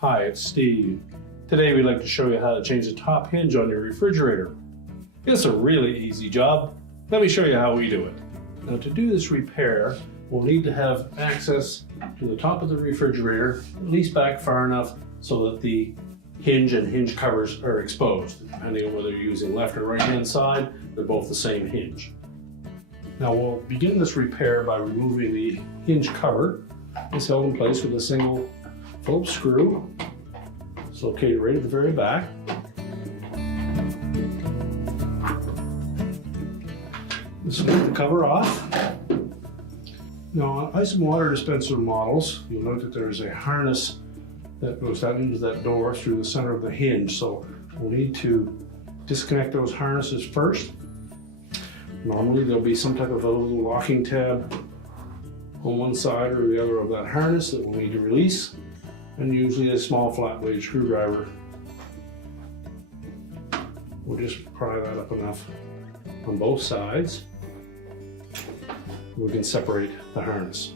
Hi, it's Steve. Today we'd like to show you how to change the top hinge on your refrigerator. It's a really easy job. Let me show you how we do it. Now to do this repair, we'll need to have access to the top of the refrigerator, at least back far enough so that the hinge and hinge covers are exposed. Depending on whether you're using left or right hand side, they're both the same hinge. Now we'll begin this repair by removing the hinge cover. It's held in place with a single Phillips screw. It's located right at the very back. Just lift the cover off. Now on ice and water dispenser models, you'll note that there's a harness that goes down into that door through the center of the hinge. So we'll need to disconnect those harnesses first. Normally there'll be some type of a little locking tab on one side or the other of that harness that we'll need to release, and usually a small flat blade screwdriver. We'll just pry that up enough on both sides. We can separate the harness.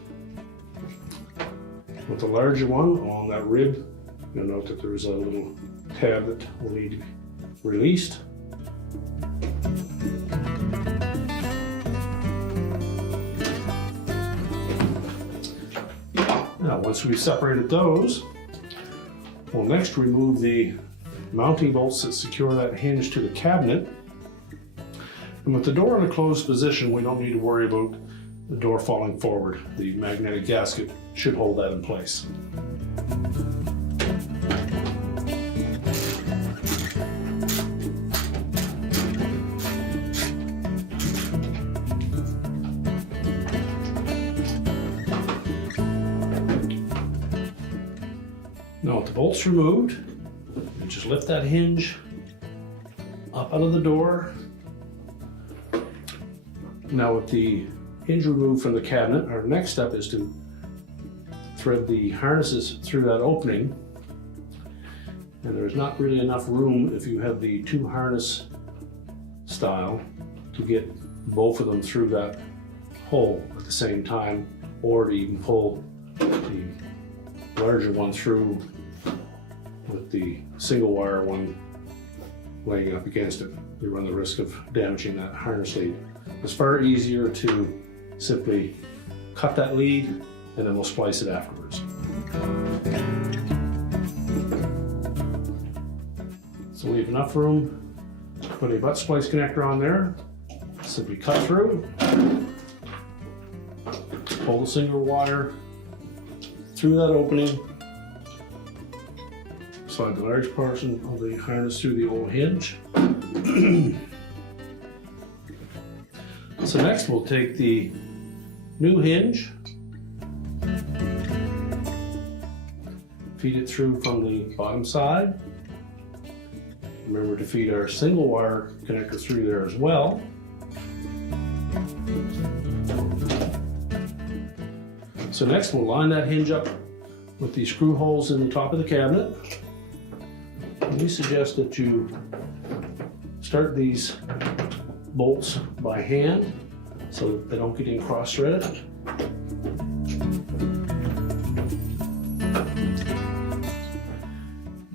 With the larger one on that rib, you'll note that there's a little tab that will need to be released. Now, once we've separated those, we'll next remove the mounting bolts that secure that hinge to the cabinet. And with the door in a closed position, we don't need to worry about the door falling forward. The magnetic gasket should hold that in place. Now with the bolts removed, you just lift that hinge up out of the door. Now with the hinge removed from the cabinet, our next step is to thread the harnesses through that opening. And there's not really enough room if you have the two harness style to get both of them through that hole at the same time, or to even pull the larger one through with the single wire one laying up against it. You run the risk of damaging that harness lead. It's far easier to simply cut that lead and then we'll splice it afterwards. So we have enough room to put a butt splice connector on there. Simply cut through, pull the single wire through that opening, slide the large portion of the harness through the old hinge. So next we'll take the new hinge, feed it through from the bottom side. Remember to feed our single wire connector through there as well. So next we'll line that hinge up with the screw holes in the top of the cabinet. And we suggest that you start these bolts by hand so that they don't get in cross-threaded.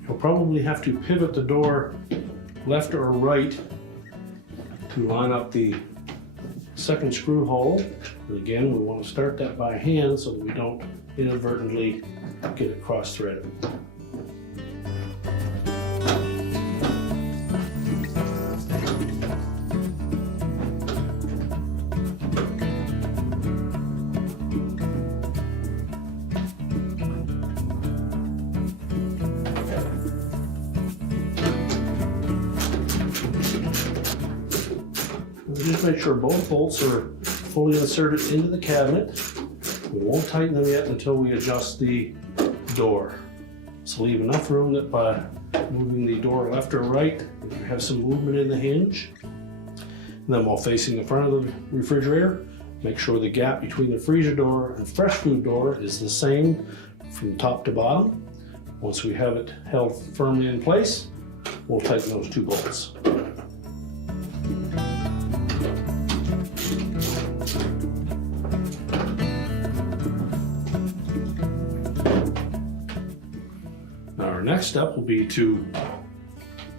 You'll probably have to pivot the door left or right to line up the second screw hole. And again, we want to start that by hand so that we don't inadvertently get it cross-threaded. Just make sure both bolts are fully inserted into the cabinet. We won't tighten them yet until we adjust the door. So leave enough room that by moving the door left or right, if you have some movement in the hinge. And then while facing the front of the refrigerator, make sure the gap between the Frigidaire and fresh food door is the same from top to bottom. Once we have it held firmly in place, we'll tighten those two bolts. Now our next step will be to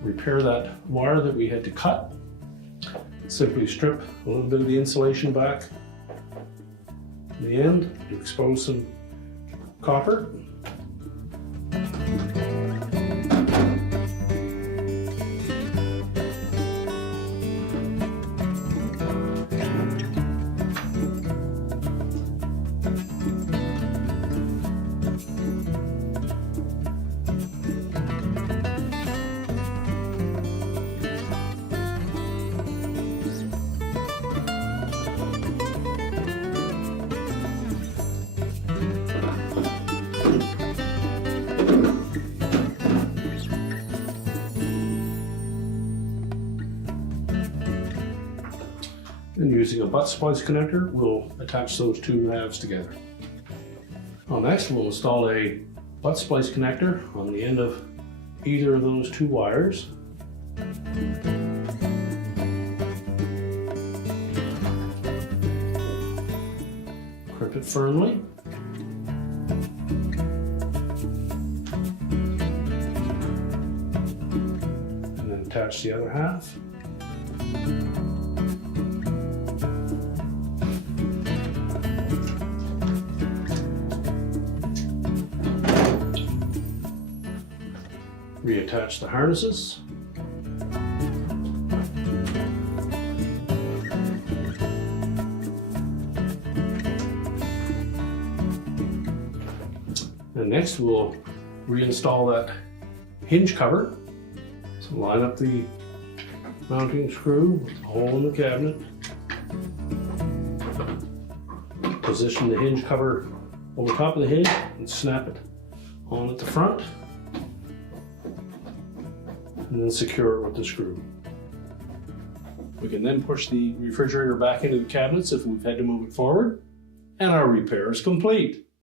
repair that wire that we had to cut. Simply strip a little bit of the insulation back in the end, expose some copper. And using a butt splice connector, we'll attach those two halves together. Well, next we'll install a butt splice connector on the end of either of those two wires. Crimp it firmly. And then attach the other half. Reattach the harnesses. And next we'll reinstall that hinge cover. So line up the mounting screw with the hole in the cabinet. Position the hinge cover over top of the hinge and snap it on at the front. And then secure it with the screw. We can then push the refrigerator back into the cabinets if we've had to move it forward, and our repair is complete.